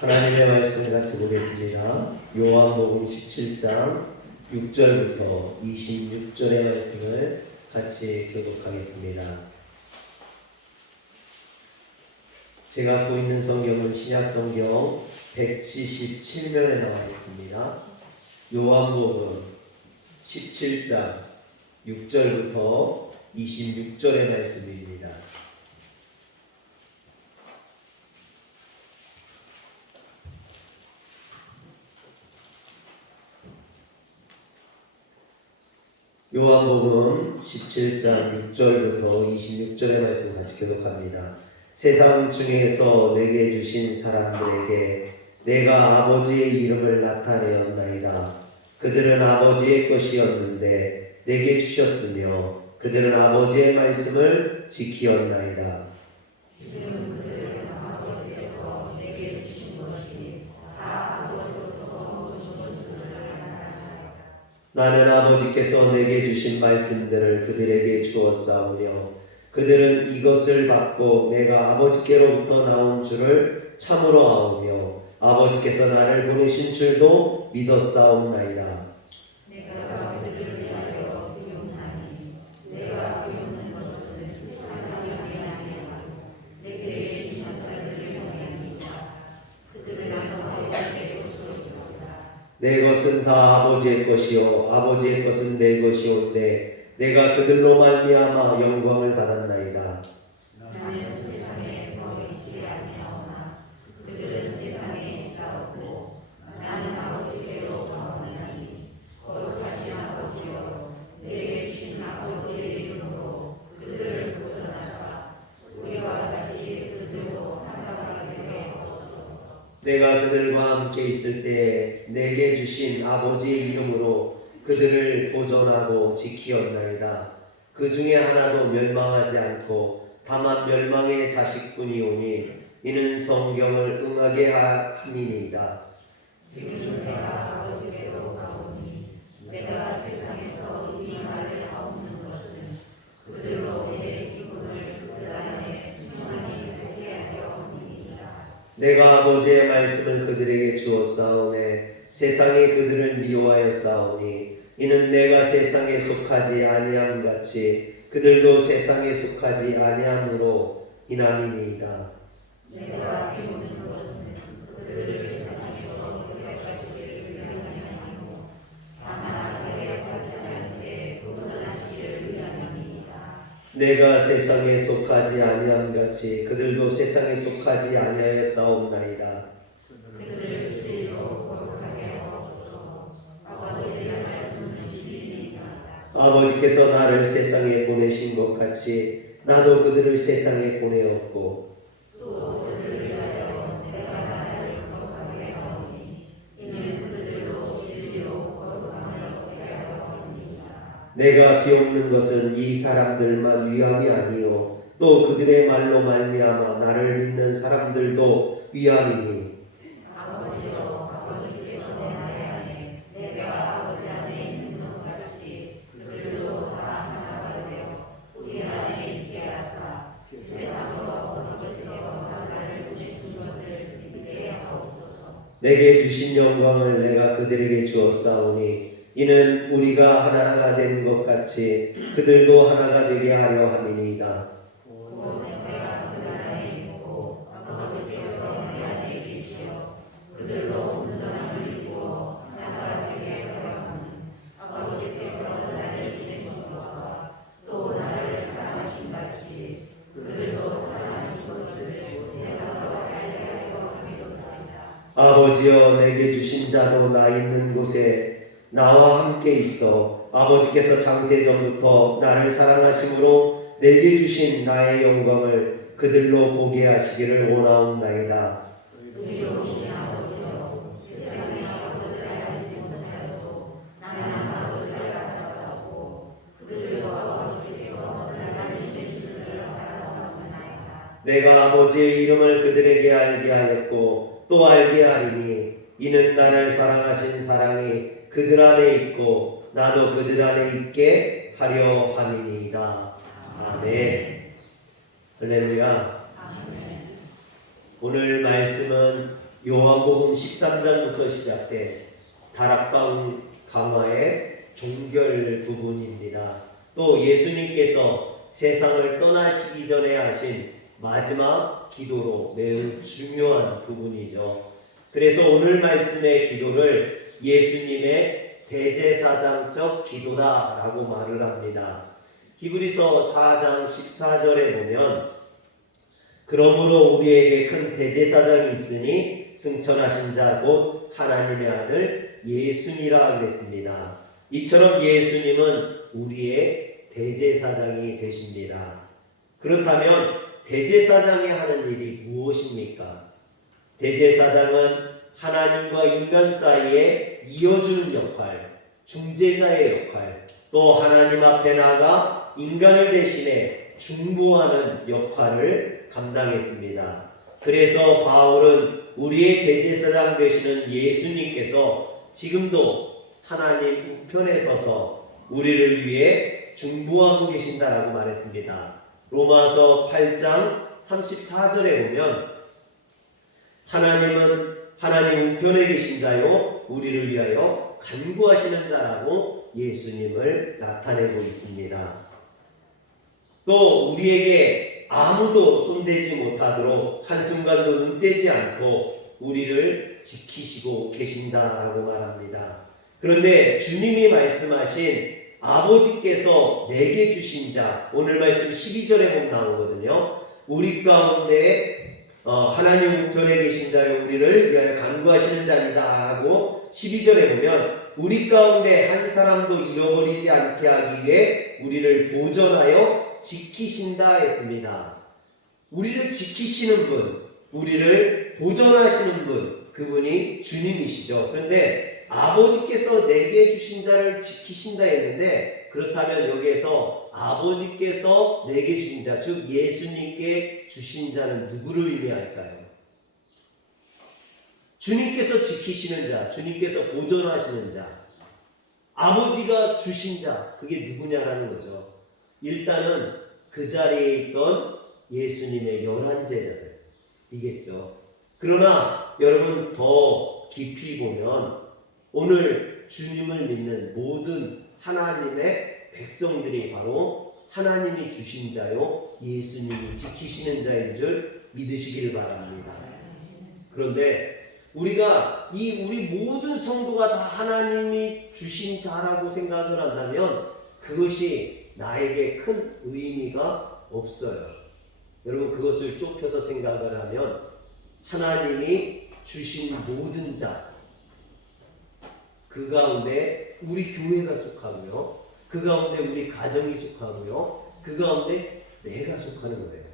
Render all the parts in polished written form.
하나님의 말씀을 같이 보겠습니다. 요한복음 17장 6절부터 26절의 말씀을 같이 교독하겠습니다. 제가 갖고 있는 성경은 신약성경 177면에 나와 있습니다. 요한복음 17장 6절부터 26절의 말씀입니다. 요한복음 17장 6절부터 26절의 말씀 같이 교독합니다. 세상 중에서 내게 주신 사람들에게 내가 아버지의 이름을 나타내었나이다. 그들은 아버지의 것이었는데 내게 주셨으며 그들은 아버지의 말씀을 지키었나이다. 지금 그들은 아버지께서 내게 주신 것이 다 아버지로부터 오신 줄을 알나이다. 나는 아버지께서 내게 주신 말씀들을 그들에게 주었사오며 그들은 이것을 받고 내가 아버지께로부터 나온 줄을 참으로 아오며 아버지께서 나를 보내신 줄도 믿었사옵나이다. 내가 그들을 위하여 비웃나니 내가 비웃는 것은 세상을 위하여 내게 주신 자들을 위하여이다. 그들은 아버지께 주셨도다. 내 것은 다 아버지의 것이요 아버지의 것은 내 것이온데 내가 그들로 말미암아 영광을 받았나이다. 나는 세상에 거의 있지 아니하오나 그들은 세상에 있사오고 나는 아버지께로 가오나니 거룩하신 아버지여 내게 주신 아버지의 이름으로 그들을 보존하사 우리와 같이 그들로 하나가 되게 하옵소서. 내가 그들과 함께 있을 때에 내게 주신 아버지의 이름으로 그들을 보존하고 지키었나이다. 그 중에 하나도 멸망하지 않고 다만 멸망의 자식뿐이오니 이는 성경을 응하게 함이니이다. 지금 내가 아버지께로 가오니 내가 세상에서 이 말을 하옵는 것은 그들로 내 기쁨을 그들 안에 충만히 되게 하려 함이니이다. 내가 아버지의 말씀을 그들에게 주었사오매 세상이 그들을 미워하였사오니 이는 내가 세상에 속하지 아니함같이 그들도 세상에 속하지 아니함으로 인함이니이다. 내가 비웃는 것은 그들을 세상에서 데려가시기를 위함이요 다만 데려가지 않게 구원하시기를 위함이니이다. 내가 세상에 속하지 아니함같이 그들도 세상에 속하지 아니하였사옵나이다. 그들을 진리로 거룩하게 하옵소서. 아버지의 말씀 지키니이다. 아버지께서 나를 세상에 보내신 것 같이 나도 그들을 세상에 보내었고 또 그들을 위하여 내가 나를 거룩하게 하오니 이는 그들로 진리로 거룩함을 얻게 하려 함이니이다. 내가 비옵는 것은 이 사람들만 위함이 아니요 또 그들의 말로 말미암아 나를 믿는 사람들도 위함이니 아버지여 아버지께서 내 안에 내가 아버지 안에 있는 것 같이 그들도 다 하나가 되어 우리 안에 있게 하사 세상으로 아버지께서 나를 보내신 것을 믿게 하옵소서. 내게 주신 영광을 내가 그들에게 주었사오니 이는 우리가 하나가 된 것 같이 그들도 하나가 되게 하려 함이니이다. 곧 내가 그들 안에 있고 아버지께서 내 안에 계시어 그들로 온전함을 이루어 하나가 되게 하려 하니 아버지께서 나를 주신 것과 또 나를 사랑하신 같이 그들도 사랑하신 것을 세상으로 알게 하려 함이로소이다. 아버지여 내게 주신 자도 나 있는 곳에 나와 함께 있어 아버지께서 창세전부터 나를 사랑하심으로 내게 주신 나의 영광을 그들로 보게 하시기를 원하옵나이다. 의로우신 아버지여 세상의 아버지를 알지 못하여도 나는 아버지를 알았사오고 그들도 아버지께서 나를 주신 줄을 알았사옵나이다. 내가 아버지의 이름을 그들에게 알게 하였고 또 알게 하리니 이는 나를 사랑하신 사랑이 그들 안에 있고 나도 그들 안에 있게 하려 함이니이다. 아멘. 할렐루야. 아멘. 오늘 말씀은 요한복음 13장부터 시작된 다락방 강화의 종결 부분입니다. 또 예수님께서 세상을 떠나시기 전에 하신 마지막 기도로 매우 중요한 부분이죠. 그래서 오늘 말씀의 기도를 예수님의 대제사장적 기도다라고 말을 합니다. 히브리서 4장 14절에 보면 그러므로 우리에게 큰 대제사장이 있으니 승천하신 자 곧 하나님의 아들 예수니라 그랬습니다. 이처럼 예수님은 우리의 대제사장이 되십니다. 그렇다면 대제사장이 하는 일이 무엇입니까? 대제사장은 하나님과 인간 사이에 이어주는 역할, 중재자의 역할, 또 하나님 앞에 나가 인간을 대신해 중보하는 역할을 감당했습니다. 그래서 바울은 우리의 대제사장 되시는 예수님께서 지금도 하나님 우편에 서서 우리를 위해 중보하고 계신다라고 말했습니다. 로마서 8장 34절에 보면 하나님은 하나님 우편에 계신 자요 우리를 위하여 간구하시는 자라고 예수님을 나타내고 있습니다. 또 우리에게 아무도 손대지 못하도록 한순간도 눈떼지 않고 우리를 지키시고 계신다라고 말합니다. 그런데 주님이 말씀하신 아버지께서 내게 주신 자, 오늘 말씀 12절에 보면 나오거든요. 우리 가운데 하나님 우편에 계신 자여 우리를 위하여 간구하시는 자이다 하고 12절에 보면 우리 가운데 한 사람도 잃어버리지 않게 하기 위해 우리를 보존하여 지키신다 했습니다. 우리를 지키시는 분, 우리를 보존하시는 분, 그분이 주님이시죠. 그런데 아버지께서 내게 주신 자를 지키신다 했는데 그렇다면 여기에서 아버지께서 내게 주신 자, 즉 예수님께 주신 자는 누구를 의미할까요? 주님께서 지키시는 자, 주님께서 보존하시는 자, 아버지가 주신 자, 그게 누구냐라는 거죠. 일단은 그 자리에 있던 예수님의 11제자들이겠죠. 그러나 여러분 더 깊이 보면 오늘 주님을 믿는 모든 하나님의 백성들이 바로 하나님이 주신 자요 예수님이 지키시는 자인 줄 믿으시길 바랍니다. 그런데 우리가 우리 모든 성도가 다 하나님이 주신 자라고 생각을 한다면 그것이 나에게 큰 의미가 없어요. 여러분 그것을 좁혀서 생각을 하면 하나님이 주신 모든 자, 그 가운데 우리 교회가 속하고요, 그 가운데 우리 가정이 속하고요, 그 가운데 내가 속하는 거예요.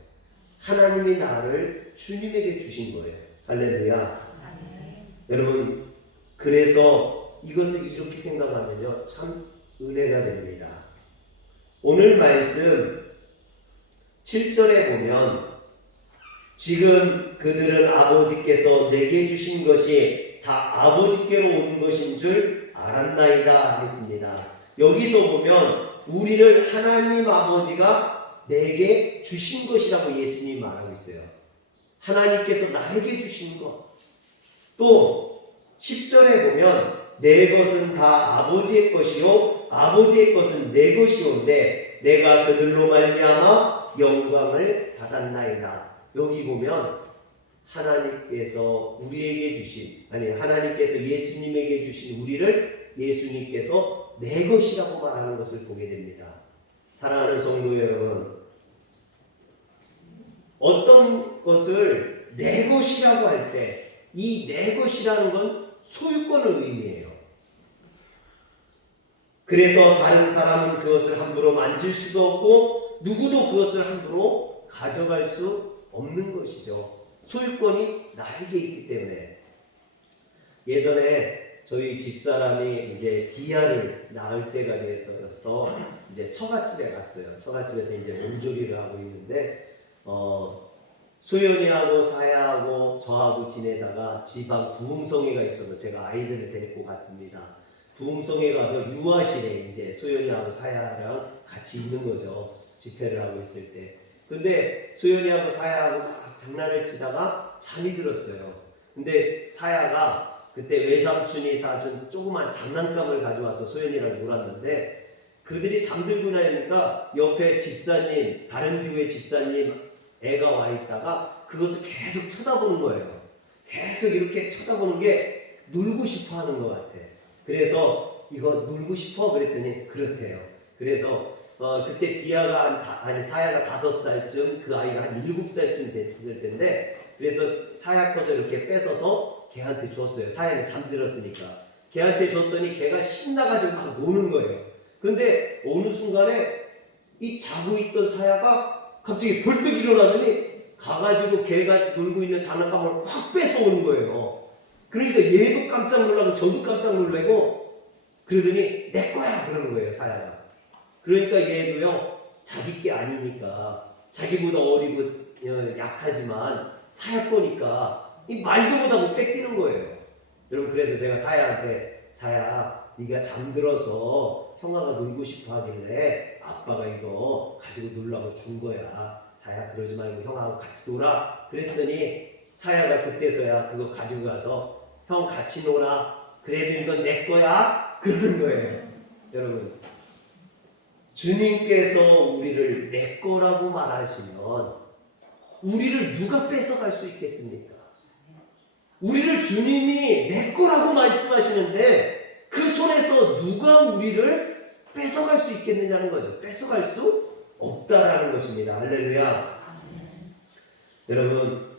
하나님이 나를 주님에게 주신 거예요. 할렐루야. 여러분 그래서 이것을 이렇게 생각하면요 참 은혜가 됩니다. 오늘 말씀 7절에 보면 지금 그들은 아버지께서 내게 주신 것이 다 아버지께로 온 것인 줄 알았나이다 했습니다. 여기서 보면 우리를 하나님 아버지가 내게 주신 것이라고 예수님이 말하고 있어요. 하나님께서 나에게 주신 것. 또 10절에 보면 내 것은 다 아버지의 것이요 아버지의 것은 내 것이온데 내가 그들로 말미암아 영광을 받았나이다. 여기 보면 하나님께서 우리에게 주신, 하나님께서 예수님에게 주신 우리를 예수님께서 내 것이라고 말하는 것을 보게 됩니다. 사랑하는 성도 여러분, 어떤 것을 내 것이라고 할 때 이 내 것이라는 건 소유권을 의미해요. 그래서 다른 사람은 그것을 함부로 만질 수도 없고 누구도 그것을 함부로 가져갈 수 없는 것이죠. 소유권이 나에게 있기 때문에. 예전에 저희 집사람이 이제 디아를 낳을 때가 돼서 이제 처갓집에 갔어요. 처갓집에서 이제 몸조리를 하고 있는데 소연이하고 사야하고 저하고 지내다가 지방 부흥성회가 있어서 제가 아이들을 데리고 갔습니다. 부흥성회 가서 유아실에 이제 소연이하고 사야랑 같이 있는 거죠. 집회를 하고 있을 때. 근데 소연이하고 사야하고 막 장난을 치다가 잠이 들었어요. 근데 사야가 그때 외삼촌이 사준 조그만 장난감을 가져와서 소연이랑 놀았는데 그들이 잠들고 나니까 옆에 집사님, 다른 교회 집사님 애가 와 있다가 그것을 계속 쳐다보는 거예요. 계속 이렇게 쳐다보는 게 놀고 싶어 하는 것 같아. 그래서 이거 놀고 싶어? 그랬더니 그렇대요. 그래서 그때 디아가 사야가 5살쯤, 그 아이가 한 7살쯤 됐을 텐데, 그래서 사야 것을 이렇게 뺏어서 걔한테 줬어요. 사야는 잠들었으니까. 걔한테 줬더니 걔가 신나가지고 막 노는 거예요. 근데 어느 순간에 이 자고 있던 사야가 갑자기 벌떡 일어나더니 가가지고 걔가 놀고 있는 장난감을 확 뺏어오는 거예요. 그러니까 얘도 깜짝 놀라고 저도 깜짝 놀라고 그러더니 내 거야 그러는 거예요, 사야가. 그러니까 얘도요, 자기 게 아니니까 자기보다 어리고 약하지만 사야 거니까 이 말도 못하고 뺏기는 거예요. 여러분, 그래서 제가 사야한테, 사야 네가 잠들어서 형아가 놀고 싶어 하길래 아빠가 이거 가지고 놀라고 준 거야. 사야 그러지 말고 형하고 같이 놀아. 그랬더니 사야가 그때서야 그거 가지고 가서 형 같이 놀아. 그래도 이건 내 거야. 그러는 거예요. 여러분, 주님께서 우리를 내 거라고 말하시면 우리를 누가 뺏어갈 수 있겠습니까? 우리를 주님이 내 거라고 말씀하시는데 그 손에서 누가 우리를 뺏어갈 수 있겠느냐는 거죠. 뺏어갈 수 없다라는 것입니다. 할렐루야. 여러분,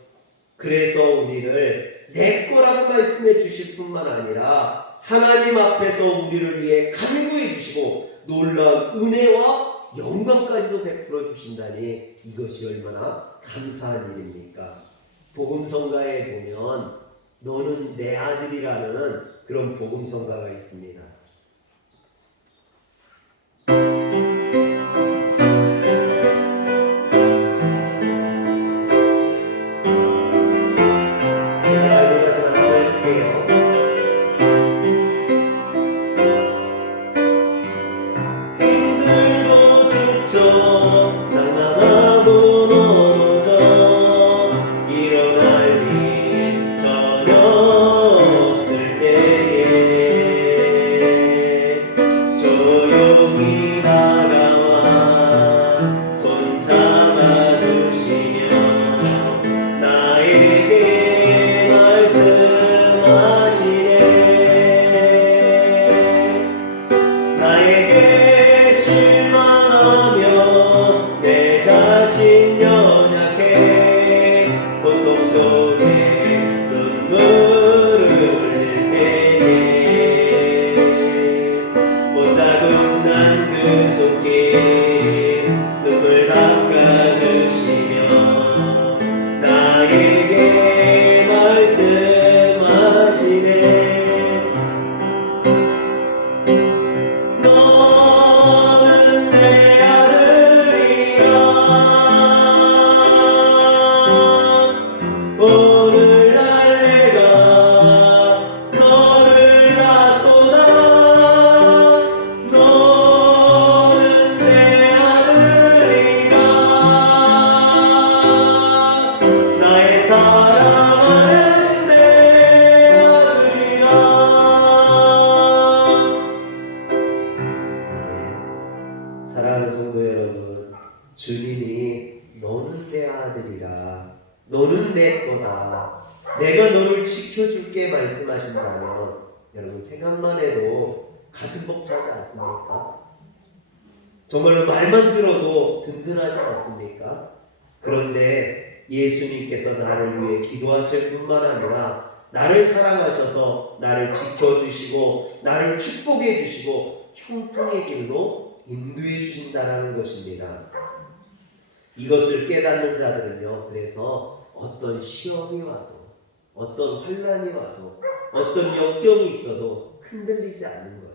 그래서 우리를 내 거라고 말씀해 주실 뿐만 아니라 하나님 앞에서 우리를 위해 간구해 주시고 놀라운 은혜와 영광까지도 베풀어 주신다니 이것이 얼마나 감사한 일입니까? 복음성가에 보면 너는 내 아들이라는 그런 복음성가가 있습니다. 사랑하는 성도 여러분, 주님이 너는 내 아들이라, 너는 내 거다, 내가 너를 지켜줄게 말씀하신다면 여러분 생각만 해도 가슴 벅차지 않습니까? 정말로 말만 들어도 든든하지 않습니까? 그런데 예수님께서 나를 위해 기도하실 뿐만 아니라 나를 사랑하셔서 나를 지켜주시고 나를 축복해 주시고 형통의 길로 인도해 주신다는 것입니다. 이것을 깨닫는 자들은요, 그래서 어떤 시험이 와도 어떤 환난이 와도 어떤 역경이 있어도 흔들리지 않는 거예요.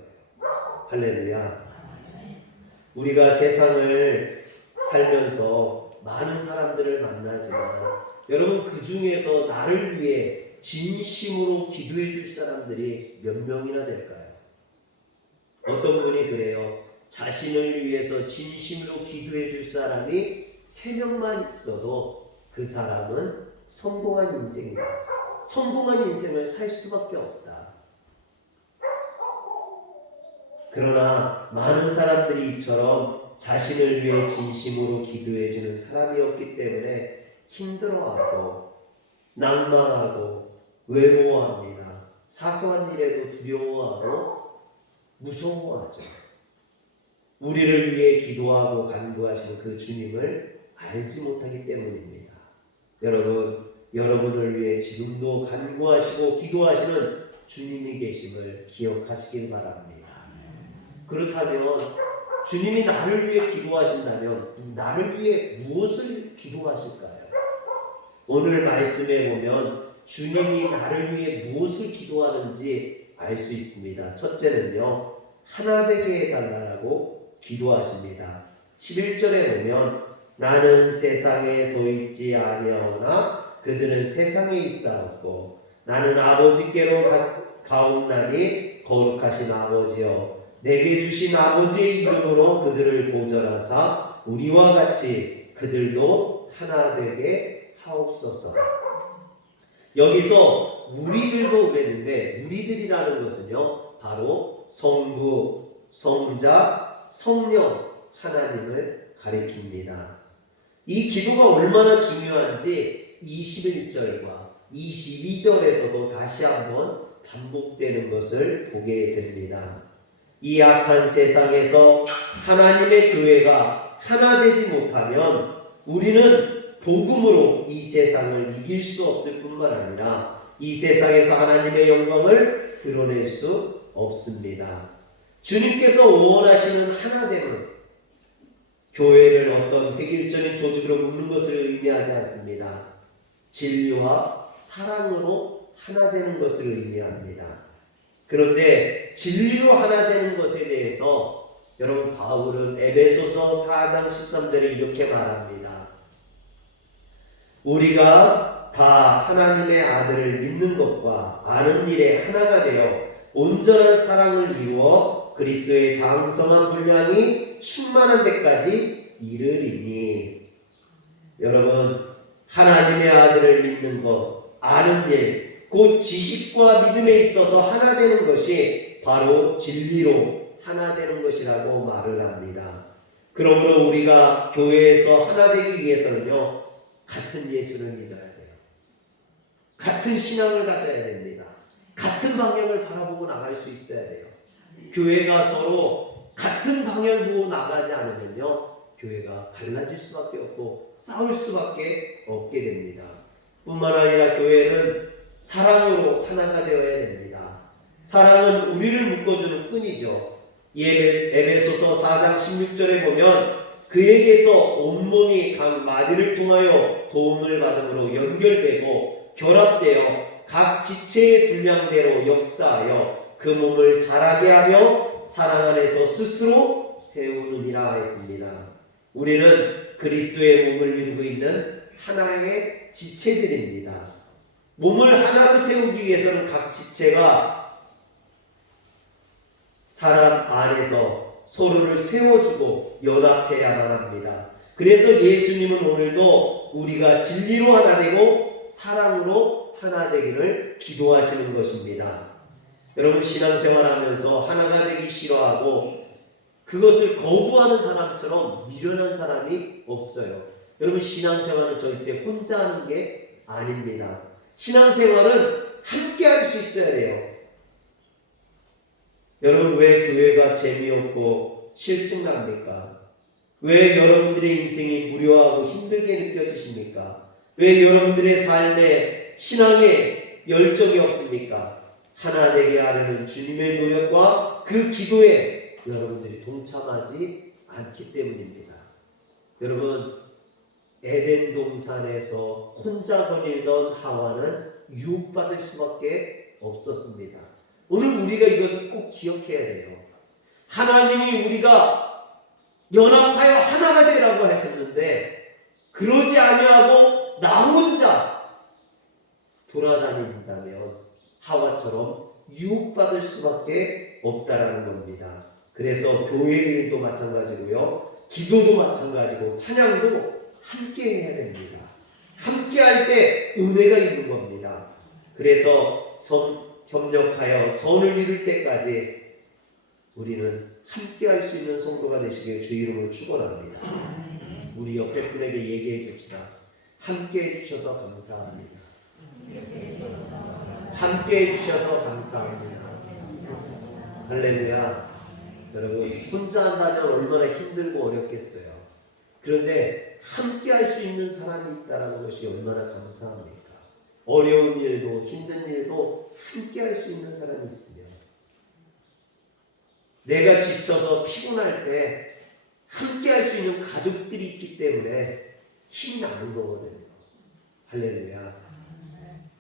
할렐루야. 우리가 세상을 살면서 많은 사람들을 만나지만 여러분, 그 중에서 나를 위해 진심으로 기도해 줄 사람들이 몇 명이나 될까요? 어떤 분이 그래요. 자신을 위해서 진심으로 기도해 줄 사람이 3명만 있어도 그 사람은 성공한 인생이다. 성공한 인생을 살 수밖에 없다. 그러나 많은 사람들이 이처럼 자신을 위해 진심으로 기도해주는 사람이 없기 때문에 힘들어하고 낭망하고 외로워합니다. 사소한 일에도 두려워하고 무서워하죠. 우리를 위해 기도하고 간구하시는 그 주님을 알지 못하기 때문입니다. 여러분을 위해 지금도 간구하시고 기도하시는 주님이 계심을 기억하시길 바랍니다. 그렇다면 주님이 나를 위해 기도하신다면 나를 위해 무엇을 기도하실까요? 오늘 말씀에 보면 주님이 나를 위해 무엇을 기도하는지 알 수 있습니다. 첫째는요, 하나 되게 해달라고 기도하십니다. 11절에 보면 나는 세상에 더 있지 아니하오나 그들은 세상에 있사옵고 나는 아버지께로 가옵나니 거룩하신 아버지여 내게 주신 아버지의 이름으로 그들을 보전하사 우리와 같이 그들도 하나 되게 하옵소서. 여기서 우리들도 그랬는데 우리들이라는 것은요 바로 성부, 성자, 성령 하나님을 가리킵니다. 이 기도가 얼마나 중요한지 21절과 22절에서도 다시 한번 반복되는 것을 보게 됩니다. 이 악한 세상에서 하나님의 교회가 하나 되지 못하면 우리는 복음으로 이 세상을 이길 수 없을 뿐만 아니라 이 세상에서 하나님의 영광을 드러낼 수 없습니다. 주님께서 원하시는 하나됨은 교회를 어떤 획일적인 조직으로 묶는 것을 의미하지 않습니다. 진리와 사랑으로 하나 되는 것을 의미합니다. 그런데 진리로 하나 되는 것에 대해서 여러분 바울은 에베소서 4장 13절에 이렇게 말합니다. 우리가 다 하나님의 아들을 믿는 것과 아는 일에 하나가 되어 온전한 사랑을 이루어 그리스도의 장성한 분량이 충만한 데까지 이르리니. 여러분 하나님의 아들을 믿는 것, 아는 일, 곧 지식과 믿음에 있어서 하나 되는 것이 바로 진리로 하나 되는 것이라고 말을 합니다. 그러므로 우리가 교회에서 하나 되기 위해서는요 같은 예수를 믿어야 돼요. 같은 신앙을 가져야 됩니다. 같은 방향을 바라보고 나갈 수 있어야 돼요. 교회가 서로 같은 방향을 보고 나가지 않으면요 교회가 갈라질 수밖에 없고 싸울 수밖에 없게 됩니다. 뿐만 아니라 교회는 사랑으로 하나가 되어야 됩니다. 사랑은 우리를 묶어주는 끈이죠. 에베소서 4장 16절에 보면 그에게서 온몸이 각 마디를 통하여 도움을 받음으로 연결되고 결합되어 각 지체의 분량대로 역사하여 그 몸을 자라게 하며 사랑 안에서 스스로 세우느니라 했습니다. 우리는 그리스도의 몸을 이루고 있는 하나의 지체들입니다. 몸을 하나로 세우기 위해서는 각 지체가 사람 안에서 서로를 세워주고 연합해야만 합니다. 그래서 예수님은 오늘도 우리가 진리로 하나 되고 사랑으로 하나 되기를 기도하시는 것입니다. 여러분 신앙생활하면서 하나가 되기 싫어하고 그것을 거부하는 사람처럼 미련한 사람이 없어요. 여러분 신앙생활은 절대 혼자 하는 게 아닙니다. 신앙생활은 함께 할 수 있어야 돼요. 여러분 왜 교회가 재미없고 실증납니까? 왜 여러분들의 인생이 무료하고 힘들게 느껴지십니까? 왜 여러분들의 삶에 신앙에 열정이 없습니까? 하나 되게 하려는 주님의 노력과 그 기도에 여러분들이 동참하지 않기 때문입니다. 여러분 에덴 동산에서 혼자 거닐던 하와는 유혹받을 수밖에 없었습니다. 오늘 우리가 이것을 꼭 기억해야 돼요. 하나님이 우리가 연합하여 하나가 되라고 하셨는데 그러지 아니하고 나 혼자 돌아다닌다면 하와처럼 유혹받을 수밖에 없다라는 겁니다. 그래서 교회 일도 마찬가지고요. 기도도 마찬가지고 찬양도 함께 해야 됩니다. 함께 할 때 은혜가 있는 겁니다. 그래서 협력하여 선을 이룰 때까지 우리는 함께 할 수 있는 성도가 되시길 주 이름으로 축원합니다. 우리 옆에 분에게 얘기해 줍시다. 함께 해주셔서 감사합니다. 함께 해주셔서 감사합니다. 할렐루야. 여러분, 혼자 한다면 얼마나 힘들고 어렵겠어요. 그런데 함께 할 수 있는 사람이 있다는 것이 얼마나 감사합니까? 어려운 일도 힘든 일도 함께 할 수 있는 사람이 있으면, 내가 지쳐서 피곤할 때 함께 할 수 있는 가족들이 있기 때문에 힘이 나는 거거든요. 할렐루야.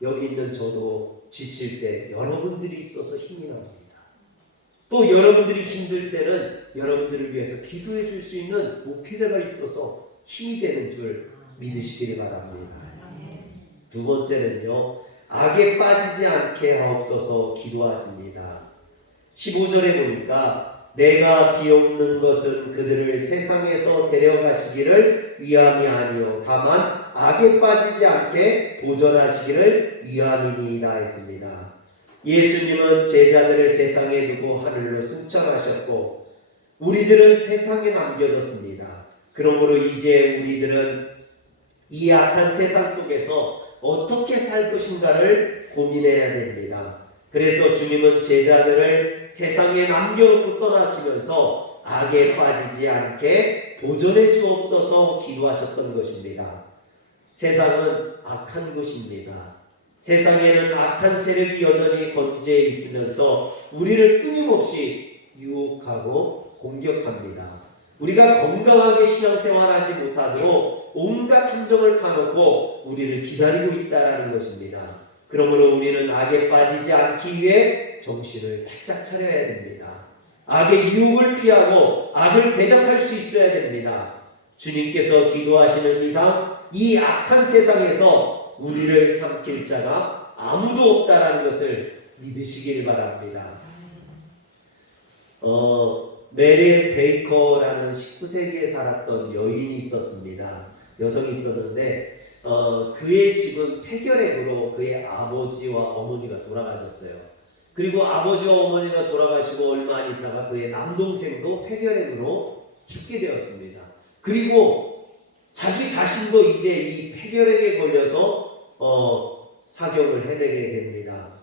여기 있는 저도 지칠 때 여러분들이 있어서 힘이 납니다. 또 여러분들이 힘들 때는 여러분들을 위해서 기도해 줄 수 있는 목회자가 있어서 힘이 되는 줄 믿으시기를 바랍니다. 두 번째는요, 악에 빠지지 않게 하옵소서 기도하십니다. 15절에 보니까 내가 비옵는 것은 그들을 세상에서 데려가시기를 위함이 아니요 다만 악에 빠지지 않게 보존하시기를 위함이니이다 했습니다. 예수님은 제자들을 세상에 두고 하늘로 승천하셨고 우리들은 세상에 남겨졌습니다. 그러므로 이제 우리들은 이 악한 세상 속에서 어떻게 살 것인가를 고민해야 됩니다. 그래서 주님은 제자들을 세상에 남겨놓고 떠나시면서 악에 빠지지 않게 보존해 주옵소서 기도하셨던 것입니다. 세상은 악한 곳입니다. 세상에는 악한 세력이 여전히 건재해 있으면서 우리를 끊임없이 유혹하고 공격합니다. 우리가 건강하게 신앙생활하지 못하도록 온갖 함정을 파놓고 우리를 기다리고 있다는 것입니다. 그러므로 우리는 악에 빠지지 않기 위해 정신을 바짝 차려야 됩니다. 악의 유혹을 피하고 악을 대적할 수 있어야 됩니다. 주님께서 기도하시는 이상 이 악한 세상에서 우리를 삼킬 자가 아무도 없다는 것을 믿으시길 바랍니다. 메리 베이커라는 19세기에 살았던 여인이 있었습니다. 여성이 있었는데 그의 집은 폐결핵으로 그의 아버지와 어머니가 돌아가셨어요. 그리고 아버지와 어머니가 돌아가시고 얼마 안 있다가 그의 남동생도 폐결핵으로 죽게 되었습니다. 그리고 자기 자신도 이제 이 폐결핵에 걸려서 사경을 헤매게 됩니다.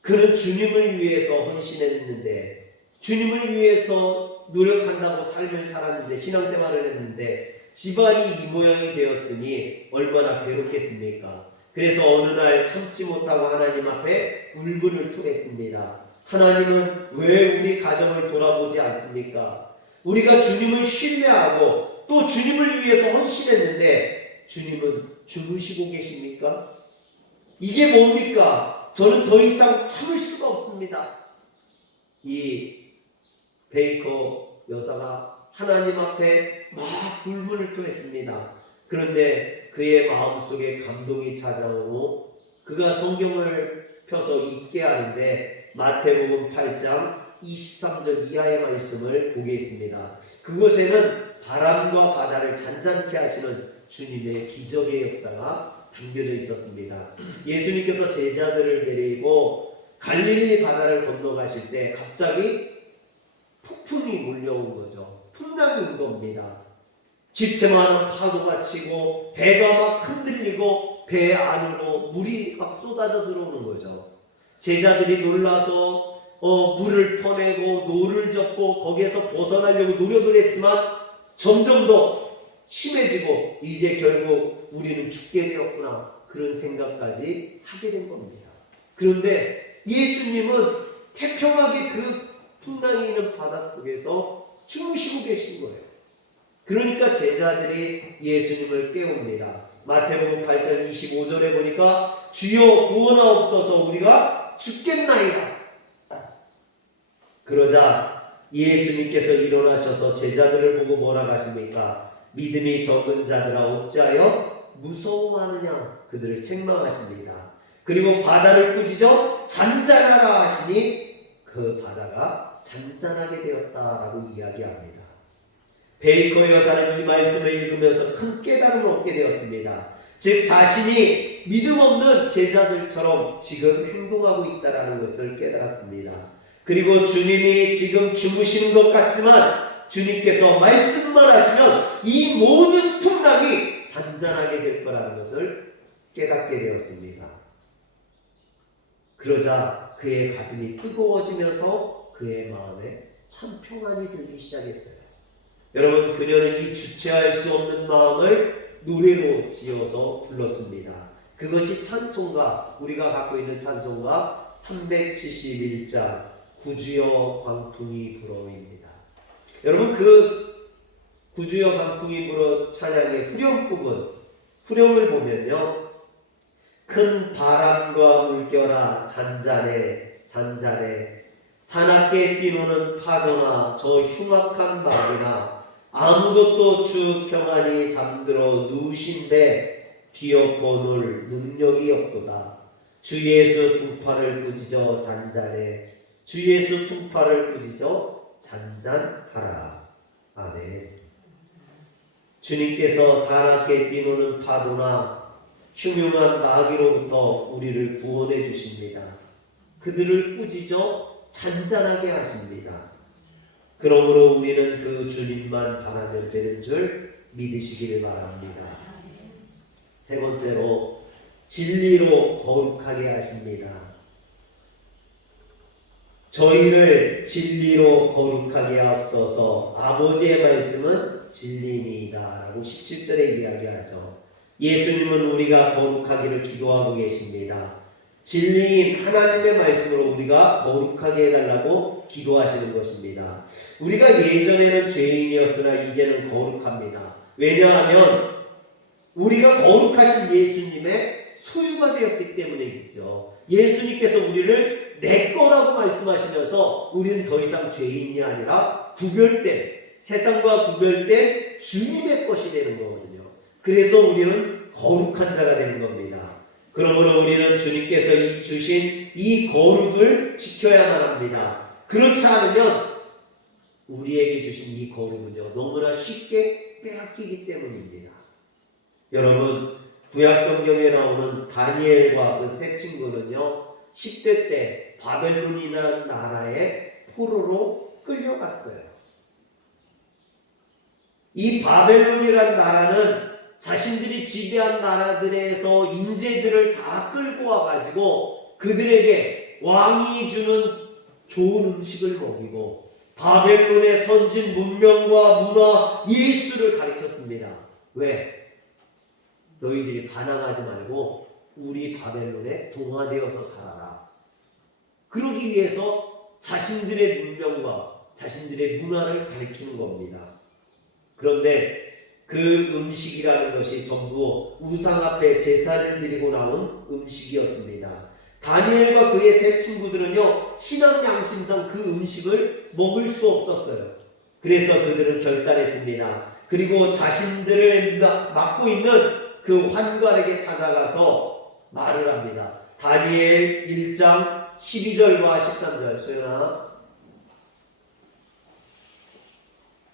그는 주님을 위해서 헌신했는데, 주님을 위해서 노력한다고 삶을 살았는데, 신앙생활을 했는데 집안이 이 모양이 되었으니 얼마나 괴롭겠습니까? 그래서 어느 날 참지 못하고 하나님 앞에 울분을 토했습니다. 하나님은 왜 우리 가정을 돌아보지 않습니까? 우리가 주님을 신뢰하고 또 주님을 위해서 헌신했는데 주님은 주무시고 계십니까? 이게 뭡니까? 저는 더 이상 참을 수가 없습니다. 이 베이커 여사가 하나님 앞에 막 울분을 토했습니다. 그런데 그의 마음속에 감동이 찾아오고 그가 성경을 펴서 읽게 하는데 마태복음 8장 23절 이하의 말씀을 보게 있습니다. 그곳에는 바람과 바다를 잔잔케 하시는 주님의 기적의 역사가 담겨져 있었습니다. 예수님께서 제자들을 데리고 갈릴리 바다를 건너가실 때 갑자기 폭풍이 몰려온 거죠. 풍랑이 온 겁니다. 집채만한 파도가 치고 배가 막 흔들리고 배 안으로 물이 막 쏟아져 들어오는 거죠. 제자들이 놀라서 물을 퍼내고 노를 젓고 거기에서 벗어나려고 노력을 했지만 점점 더 심해지고 이제 결국 우리는 죽게 되었구나, 그런 생각까지 하게 된 겁니다. 그런데 예수님은 태평하게 그 풍랑이 있는 바닷속에서 주무시고 계신 거예요. 그러니까 제자들이 예수님을 깨웁니다. 마태복음 8장 25절에 보니까 주여 구원하옵소서 우리가 죽겠나이다. 그러자 예수님께서 일어나셔서 제자들을 보고 뭐라 하십니까? 믿음이 적은 자들아 어찌하여 무서워하느냐, 그들을 책망하십니다. 그리고 바다를 꾸짖어 잔잔하라 하시니 그 바다가 잔잔하게 되었다라고 이야기합니다. 베이커 여사는 이 말씀을 읽으면서 큰 깨달음을 얻게 되었습니다. 즉 자신이 믿음 없는 제자들처럼 지금 행동하고 있다는 것을 깨달았습니다. 그리고 주님이 지금 주무시는 것 같지만 주님께서 말씀만 하시면 이 모든 풍랑이 잔잔하게 될 거라는 것을 깨닫게 되었습니다. 그러자 그의 가슴이 뜨거워지면서 그의 마음에 참 평안이 들기 시작했어요. 여러분, 그녀는 이 주체할 수 없는 마음을 노래로 지어서 불렀습니다. 그것이 찬송가, 우리가 갖고 있는 찬송가 371장 구주여 광풍이 불어입니다. 여러분, 그 구주여 광풍이 불어 찬양의 후렴 부분, 후렴을 보면요, 큰 바람과 물결아 잔잔해 잔잔해 사납게 뛰노는 파도나 저 흉악한 막이나 아무것도 주 평안히 잠들어 누우신데 뒤엎어놓을 능력이 없도다. 주 예수 풍파를 꾸짖어 잔잔해 주 예수 풍파를 꾸짖어 잔잔하라. 아멘. 주님께서 사납게 뛰노는 파도나 흉흉한 마귀로부터 우리를 구원해 주십니다. 그들을 꾸짖어 잔잔하게 하십니다. 그러므로 우리는 그 주님만 바라면 되는 줄 믿으시기를 바랍니다. 세 번째로 진리로 거룩하게 하십니다. 저희를 진리로 거룩하게 하옵소서. 아버지의 말씀은 진리니이다 라고 17절에 이야기하죠. 예수님은 우리가 거룩하기를 기도하고 계십니다. 진리인 하나님의 말씀으로 우리가 거룩하게 해달라고 기도하시는 것입니다. 우리가 예전에는 죄인이었으나 이제는 거룩합니다. 왜냐하면 우리가 거룩하신 예수님의 소유가 되었기 때문이죠. 예수님께서 우리를 내 거라고 말씀하시면서 우리는 더 이상 죄인이 아니라 구별된, 세상과 구별된 주님의 것이 되는 거거든요. 그래서 우리는 거룩한 자가 되는 겁니다. 그러므로 우리는 주님께서 주신 이 거룩을 지켜야만 합니다. 그렇지 않으면 우리에게 주신 이 거룩은요, 너무나 쉽게 빼앗기기 때문입니다. 여러분, 구약 성경에 나오는 다니엘과 그 세 친구는요, 10대 때 바벨론이라는 나라의 포로로 끌려갔어요. 이 바벨론이라는 나라는 자신들이 지배한 나라들에서 인재들을 다 끌고 와가지고 그들에게 왕이 주는 좋은 음식을 먹이고 바벨론의 선진 문명과 문화, 예술을 가르쳤습니다. 왜? 너희들이 반항하지 말고 우리 바벨론에 동화되어서 살아라. 그러기 위해서 자신들의 문명과 자신들의 문화를 가르치는 겁니다. 그런데 그 음식이라는 것이 전부 우상 앞에 제사를 드리고 나온 음식이었습니다. 다니엘과 그의 세 친구들은요, 신앙 양심상 그 음식을 먹을 수 없었어요. 그래서 그들은 결단했습니다. 그리고 자신들을 맡고 있는 그 환관에게 찾아가서 말을 합니다. 다니엘 1장 12절과 13절, 소연아.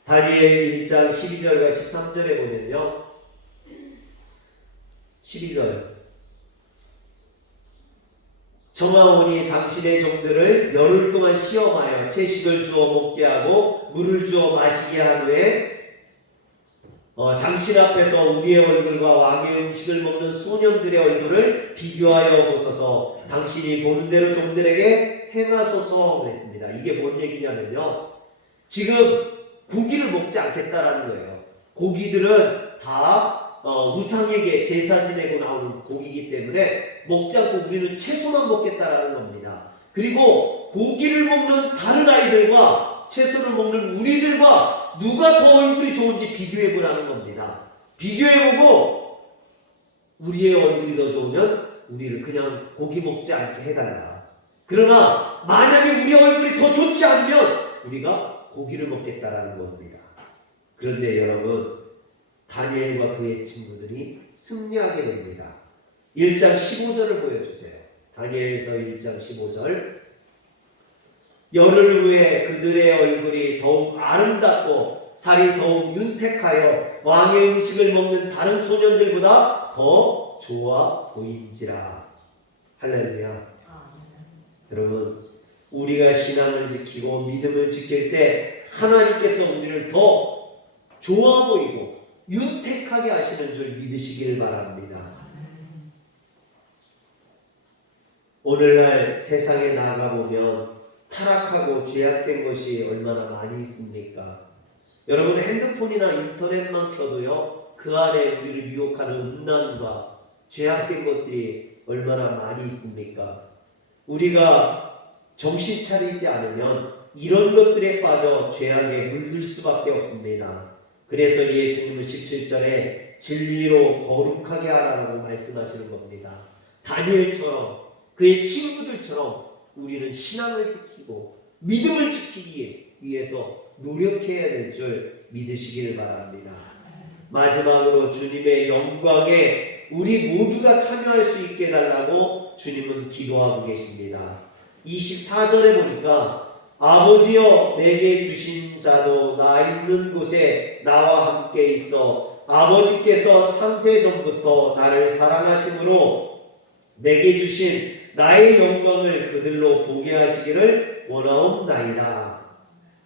다니엘 1장 12절과 13절에 보면요, 12절, 정하오니 당신의 종들을 열흘 동안 시험하여 채식을 주어 먹게 하고 물을 주어 마시게 한 후에 당신 앞에서 우리의 얼굴과 왕의 음식을 먹는 소년들의 얼굴을 비교하여 보소서. 당신이 보는 대로 종들에게 행하소서 그랬습니다. 이게 뭔 얘기냐면요, 지금 고기를 먹지 않겠다라는 거예요. 고기들은 다 우상에게 제사 지내고 나오는 고기이기 때문에 먹지 않고 우리는 채소만 먹겠다라는 겁니다. 그리고 고기를 먹는 다른 아이들과 채소를 먹는 우리들과 누가 더 얼굴이 좋은지 비교해보라는 겁니다. 비교해보고 우리의 얼굴이 더 좋으면 우리를 그냥 고기 먹지 않게 해달라. 그러나 만약에 우리 얼굴이 더 좋지 않으면 우리가 고기를 먹겠다라는 겁니다. 그런데 여러분, 다니엘과 그의 친구들이 승리하게 됩니다. 1장 15절을 보여주세요. 다니엘서 1장 15절. 열흘 후에 그들의 얼굴이 더욱 아름답고 살이 더욱 윤택하여 왕의 음식을 먹는 다른 소년들보다 더 좋아 보인지라. 할렐루야. 여러분, 우리가 신앙을 지키고 믿음을 지킬 때 하나님께서 우리를 더 좋아 보이고 윤택하게 하시는 줄 믿으시길 바랍니다. 오늘날 세상에 나가보면 타락하고 죄악된 것이 얼마나 많이 있습니까? 여러분, 핸드폰이나 인터넷만 켜도요, 그 안에 우리를 유혹하는 음란과 죄악된 것들이 얼마나 많이 있습니까? 우리가 정신 차리지 않으면 이런 것들에 빠져 죄악에 물들 수밖에 없습니다. 그래서 예수님은 17절에 진리로 거룩하게 하라고 말씀하시는 겁니다. 다니엘처럼 그의 친구들처럼 우리는 신앙을 지키고 믿음을 지키기 위해서 노력해야 될 줄 믿으시기를 바랍니다. 마지막으로 주님의 영광에 우리 모두가 참여할 수 있게 해달라고 주님은 기도하고 계십니다. 24절에 보니까 아버지여 내게 주신 자도 나 있는 곳에 나와 함께 있어 아버지께서 창세전부터 나를 사랑하심으로 내게 주신 나의 영광을 그들로 보게 하시기를 원하옵나이다.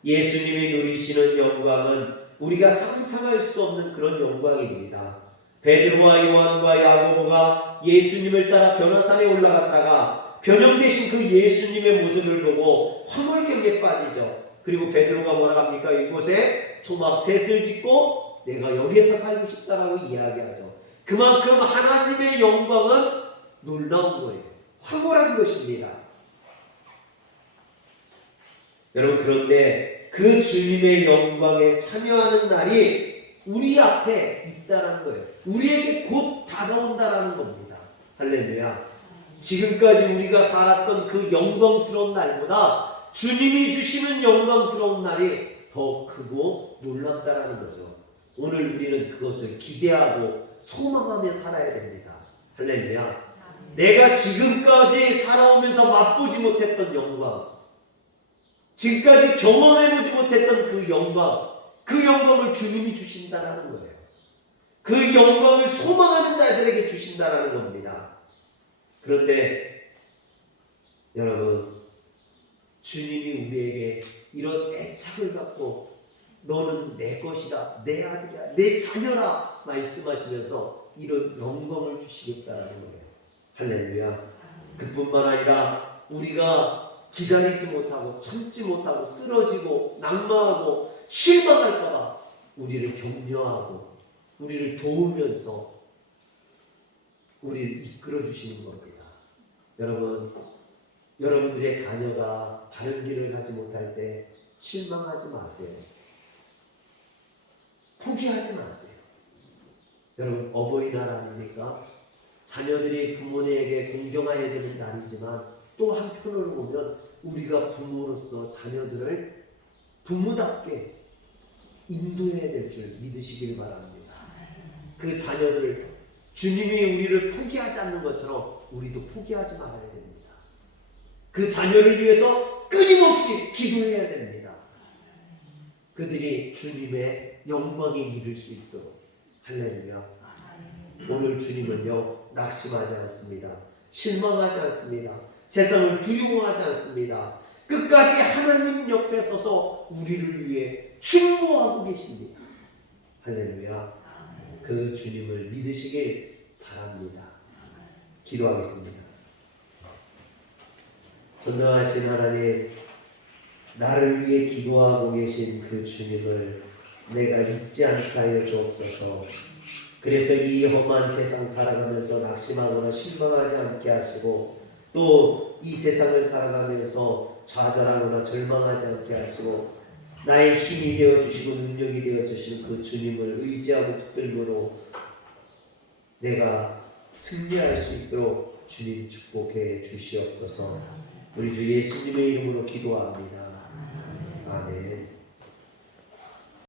예수님이 누리시는 영광은 우리가 상상할 수 없는 그런 영광입니다. 베드로와 요한과 야고보가 예수님을 따라 변화산에 올라갔다가 변형되신 그 예수님의 모습을 보고 황홀경에 빠지죠. 그리고 베드로가 뭐라 합니까? 이곳에 초막 셋을 짓고 내가 여기에서 살고 싶다라고 이야기하죠. 그만큼 하나님의 영광은 놀라운 거예요. 황홀한 것입니다. 여러분, 그런데 그 주님의 영광에 참여하는 날이 우리 앞에 있다는 거예요. 우리에게 곧 다가온다라는 겁니다. 할렐루야. 지금까지 우리가 살았던 그 영광스러운 날보다 주님이 주시는 영광스러운 날이 더 크고 놀랍다라는 거죠. 오늘 우리는 그것을 기대하고 소망하며 살아야 됩니다. 할렐루야. 내가 지금까지 살아오면서 맛보지 못했던 영광, 지금까지 경험해보지 못했던 그 영광을 주님이 주신다라는 거예요. 그 영광을 소망하는 자들에게 주신다라는 겁니다. 그런데 여러분, 주님이 우리에게 이런 애착을 갖고 너는 내 것이다, 내 아들이야, 내 자녀라 말씀하시면서 이런 영광을 주시겠다라는 거예요. 할렐루야. 그뿐만 아니라 우리가 기다리지 못하고 참지 못하고 쓰러지고 낙망하고 실망할까봐 우리를 격려하고 우리를 도우면서 우리를 이끌어 주시는 겁니다. 여러분, 여러분들의 자녀가 바른 길을 가지 못할 때 실망하지 마세요. 포기하지 마세요. 여러분, 어버이날 아닙니까? 자녀들이 부모에게 공경해야 되는 날이지만 또 한편으로 보면 우리가 부모로서 자녀들을 부모답게 인도해야 될 줄 믿으시길 바랍니다. 그 자녀들, 주님이 우리를 포기하지 않는 것처럼 우리도 포기하지 말아야 됩니다. 그 자녀를 위해서 끊임없이 기도해야 됩니다. 그들이 주님의 영광에 이를 수 있도록. 할렐루야. 오늘 주님은요, 낙심하지 않습니다. 실망하지 않습니다. 세상을 두려워하지 않습니다. 끝까지 하나님 옆에 서서 우리를 위해 충고하고 계십니다. 할렐루야. 그 주님을 믿으시길 바랍니다. 기도하겠습니다. 전능하신 하나님, 나를 위해 기도하고 계신 그 주님을 내가 잊지 않게 하여 주옵소서. 그래서 이 험한 세상 살아가면서 낙심하거나 실망하지 않게 하시고, 또 이 세상을 살아가면서 좌절하거나 절망하지 않게 하시고, 나의 힘이 되어주시고 능력이 되어주시는 그 주님을 의지하고 붙들므로 내가 승리할 수 있도록 주님 축복해 주시옵소서. 우리 주 예수님의 이름으로 기도합니다. 아멘.